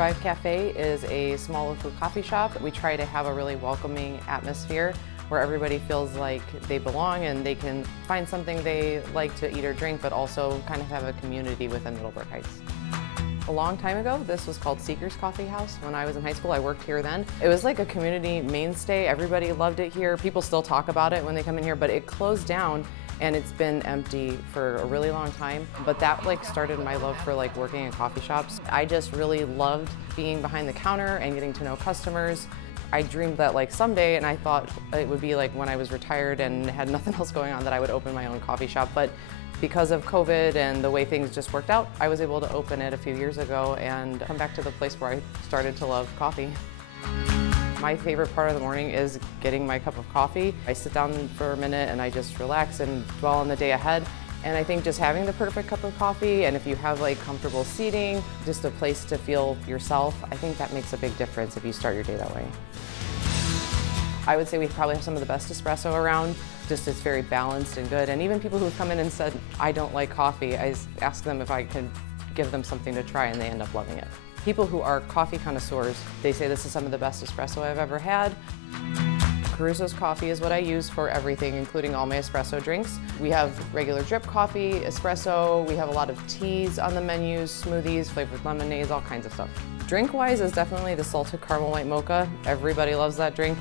Revive Cafe is a small local coffee shop. We try to have a really welcoming atmosphere where everybody feels like they belong and they can find something they like to eat or drink, but also kind of have a community within Middleburg Heights. A long time ago, this was called Seeker's Coffee House. When I was in high school, I worked here then. It was like a community mainstay. Everybody loved it here. People still talk about it when they come in here, but it closed down and it's been empty for a really long time. But that started my love for working in coffee shops. I just really loved being behind the counter and getting to know customers. I dreamed that someday, and I thought it would be when I was retired and had nothing else going on, that I would open my own coffee shop. But because of COVID and the way things just worked out, I was able to open it a few years ago and come back to the place where I started to love coffee. My favorite part of the morning is getting my cup of coffee. I sit down for a minute and I just relax and dwell on the day ahead. And I think just having the perfect cup of coffee, and if you have comfortable seating, just a place to feel yourself, I think that makes a big difference if you start your day that way. I would say we probably have some of the best espresso around. Just it's very balanced and good. And even people who've come in and said, I don't like coffee, I ask them if I can give them something to try, and they end up loving it. People who are coffee connoisseurs, they say this is some of the best espresso I've ever had. Caruso's coffee is what I use for everything, including all my espresso drinks. We have regular drip coffee, espresso, we have a lot of teas on the menus, smoothies, flavored lemonades, all kinds of stuff. Drink-wise is definitely the salted caramel white mocha. Everybody loves that drink.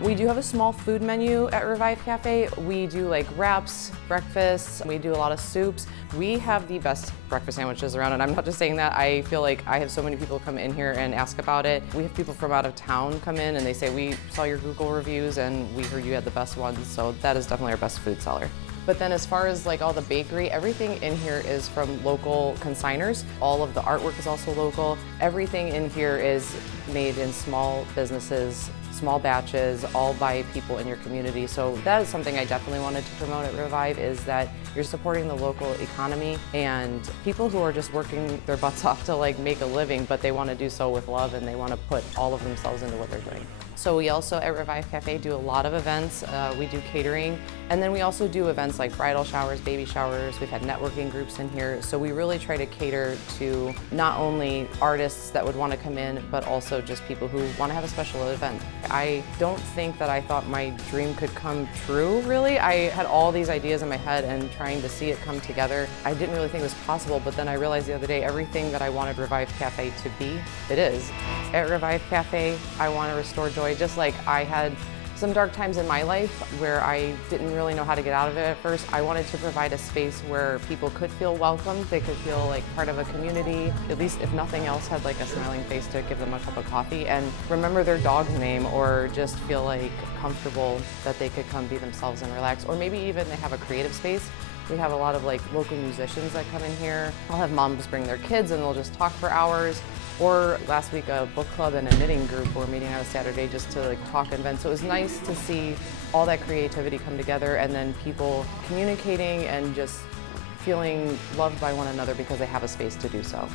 We do have a small food menu at Revive Cafe. We do wraps, breakfasts, we do a lot of soups. We have the best breakfast sandwiches around, and I'm not just saying that. I feel like I have so many people come in here and ask about it. We have people from out of town come in and they say, we saw your Google reviews and we heard you had the best ones, so that is definitely our best food seller. But then as far as all the bakery, everything in here is from local consigners. All of the artwork is also local. Everything in here is made in small businesses, small batches, all by people in your community. So that is something I definitely wanted to promote at Revive, is that you're supporting the local economy and people who are just working their butts off to make a living, but they want to do so with love and they want to put all of themselves into what they're doing. So we also at Revive Cafe do a lot of events. We do catering, and then we also do events like bridal showers, baby showers. We've had networking groups in here. So we really try to cater to not only artists that would want to come in, but also just people who want to have a special event. I don't think that I thought my dream could come true, really. I had all these ideas in my head and trying to see it come together. I didn't really think it was possible, but then I realized the other day everything that I wanted Revive Cafe to be, it is. At Revive Cafe, I want to restore joy. Just like I had some dark times in my life where I didn't really know how to get out of it at first, I wanted to provide a space where people could feel welcome, they could feel like part of a community, at least if nothing else had a smiling face to give them a cup of coffee, and remember their dog's name, or just feel comfortable that they could come be themselves and relax, or maybe even they have a creative space. We have a lot of local musicians that come in here. I'll have moms bring their kids and they'll just talk for hours. Or last week, a book club and a knitting group were meeting on a Saturday just to talk and vent. So it was nice to see all that creativity come together, and then people communicating and just feeling loved by one another because they have a space to do so.